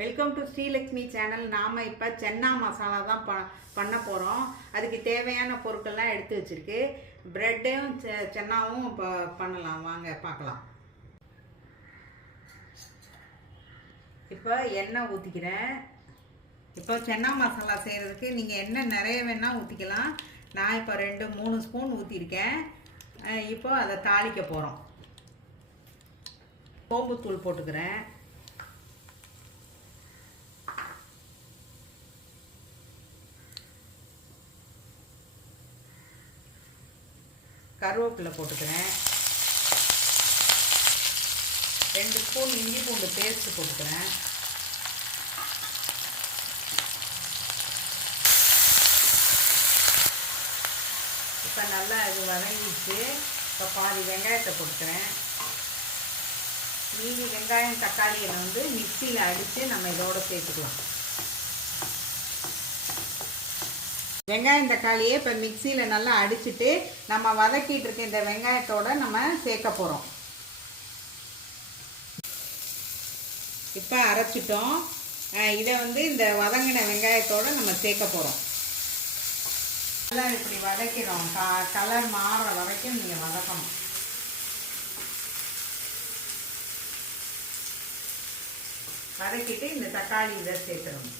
Welcome to Srilakshmi channel நாம் இப்போ சென்னா மசாலா தான் ப பண்ண போகிறோம் அதுக்கு தேவையான பொருட்கள்லாம் எடுத்து வச்சுருக்கு. ப்ரெட்டும் சென்னாவும் இப்போ பண்ணலாம். வாங்க பார்க்கலாம். இப்போ எண்ணெய் ஊற்றிக்கிறேன் இப்போ சென்னா மசாலா செய்கிறதுக்கு நீங்கள் எண்ணெய் நிறைய வேணால் ஊற்றிக்கலாம் நான் இப்போ ரெண்டு மூணு ஸ்பூன் ஊற்றிருக்கேன் இப்போ அதை தாளிக்க போகிறோம் கோம்புத்தூள் போட்டுக்கிறேன். கருவேப்பிலை போட்டுக்கிறேன். ரெண்டு ஸ்பூன் இஞ்சி பூண்டு பேஸ்ட் போட்டுக்கிறேன். இப்போ நல்லா இது வதங்கிச்சு இப்போ பாதி வெங்காயத்தை போட்டுக்கிறேன். மீதி வெங்காயம் தக்காளியை வந்து மிக்சியில் அடித்து நம்ம இதோட சேர்த்துக்கலாம். வெங்காயம் தக்காளியை இப்போ மிக்சியில் நல்லா அடிச்சுட்டு நம்ம வதக்கிட்டு இருக்க இந்த வெங்காயத்தோட நம்ம சேர்க்க போகிறோம் இப்போ அரைச்சிட்டோம். இதை வந்து இந்த வதங்கின வெங்காயத்தோட நம்ம சேர்க்க போகிறோம் நல்லா இப்படி வதக்கிறோம். க கலர் மாற வரைக்கும் நீங்கள் வதக்கணும். வதக்கிட்டு இந்த தக்காளி இதை சேர்த்துடணும்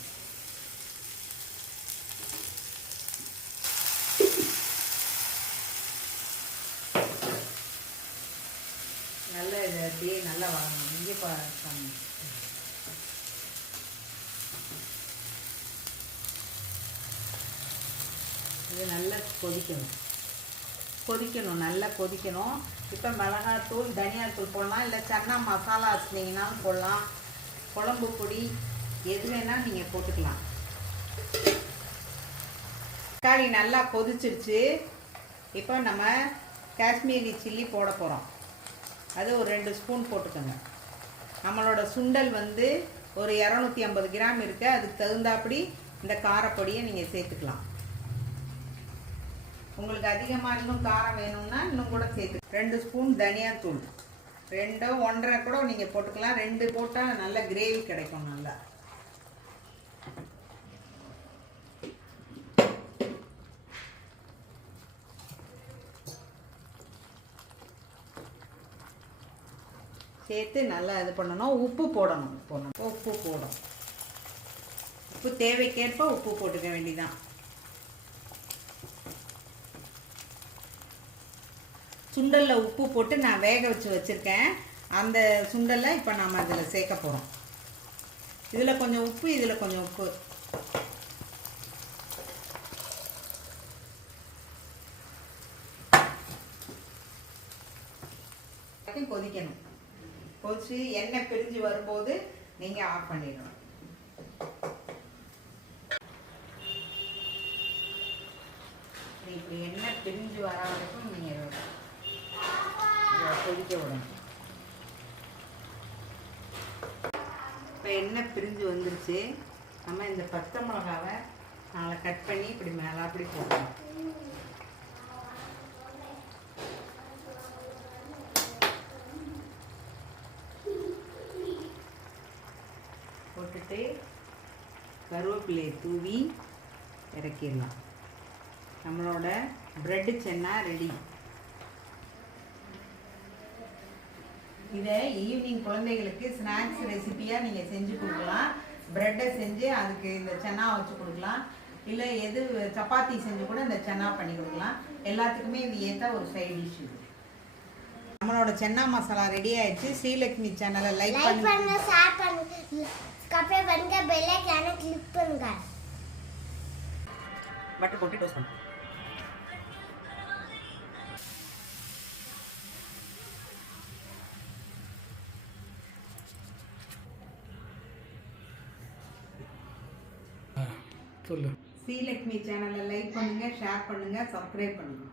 நல்ல இது அப்படியே நல்லா வாங்கணும். இங்கே பா இது நல்லா கொதிக்கணும். கொதிக்கணும் நல்லா கொதிக்கணும். இப்போ மிளகாத்தூள் தனியாத்தூள் போடலாம். இல்லை சன்னா மசாலா வச்சுனீங்கன்னாலும் போடலாம். குழம்பு பொடி எது வேணால் நீங்கள் போட்டுக்கலாம். தக்காளி நல்லா கொதிச்சிருச்சு. இப்போ நம்ம காஷ்மீரி சில்லி போட போகிறோம் அது ஒரு ரெண்டு ஸ்பூன் போட்டுக்கோங்க. நம்மளோட சுண்டல் வந்து ஒரு இரநூத்தி ஐம்பது கிராம் இருக்குது அதுக்கு தகுந்தாப்படி இந்த காரப்பொடியை நீங்கள் சேர்த்துக்கலாம். உங்களுக்கு அதிகமாக இன்னும் காரம் வேணும்னா இன்னும் கூட சேர்த்து ரெண்டு ஸ்பூன் தனியாத்தூள் ரெண்டோ ஒன்றரை கூட நீங்கள் போட்டுக்கலாம். ரெண்டு போட்டால் நல்ல கிரேவி கிடைக்கும் நல்லா. சேர்த்து நல்லா இது பண்ணணும். உப்பு போடணும். போடணும். உப்பு போடும் உப்பு தேவைக்கேற்ப உப்பு போட்டுக்க வேண்டிதான். சுண்டலில் உப்பு போட்டு நான் வேக வச்சு வச்சுருக்கேன். அந்த சுண்டலை இப்போ நாம் அதில் சேர்க்க போகிறோம் இதில் கொஞ்சம் உப்பு இதில் கொஞ்சம் உப்பு. கொதிக்கணும். கொதிச்சு எண்ணெய் பிரிஞ்சு வரும்போது நீங்கள் ஆஃப் பண்ணிடணும். இப்படி எண்ணெய் பிரிஞ்சு வர வரைக்கும் நீங்கள் கொதிக்க விடணும். இப்போ எண்ணெய் பிரிஞ்சு வந்துருச்சு. நம்ம இந்த பச்சை மிளகாவை நாளை கட் பண்ணி இப்படி மேலே அப்படி போடணும். போட்டுட்டு கருவேப்பிலையை தூவி இறக்கிடலாம். நம்மளோட ப்ரெட்டு சென்னா ரெடி இதை ஈவினிங் குழந்தைகளுக்கு ஸ்நாக்ஸ் ரெசிபியாக நீங்கள் செஞ்சு கொடுக்கலாம். ப்ரெட்டை செஞ்சு அதுக்கு இந்த சென்னா வச்சு கொடுக்கலாம். இல்லை எது சப்பாத்தி செஞ்சு கூட இந்த சென்னா பண்ணி கொடுக்கலாம். எல்லாத்துக்குமே இது ஏற்ற ஒரு சைட் டிஷ் இது. நம்மளோட சென்னா மசாலா ரெடி ஆயிடுச்சு. ஸ்ரீலக்ஷ்மி சேனலை லைக் லைக் பண்ணி பண்ணுங்க ஷேர் பண்ணுங்க. கமெண்ட் பண்ணுங்க பெல் ஐகானை கிளிக் பண்ணுங்க. பட்டர் போட்டு டோஸ்ட் பண்ணுங்க சொல்லு. ஸ்ரீலக்ஷ்மி சேனலை லைக் பண்ணுங்க ஷேர் பண்ணுங்க சப்ஸ்கிரைப் பண்ணுங்க.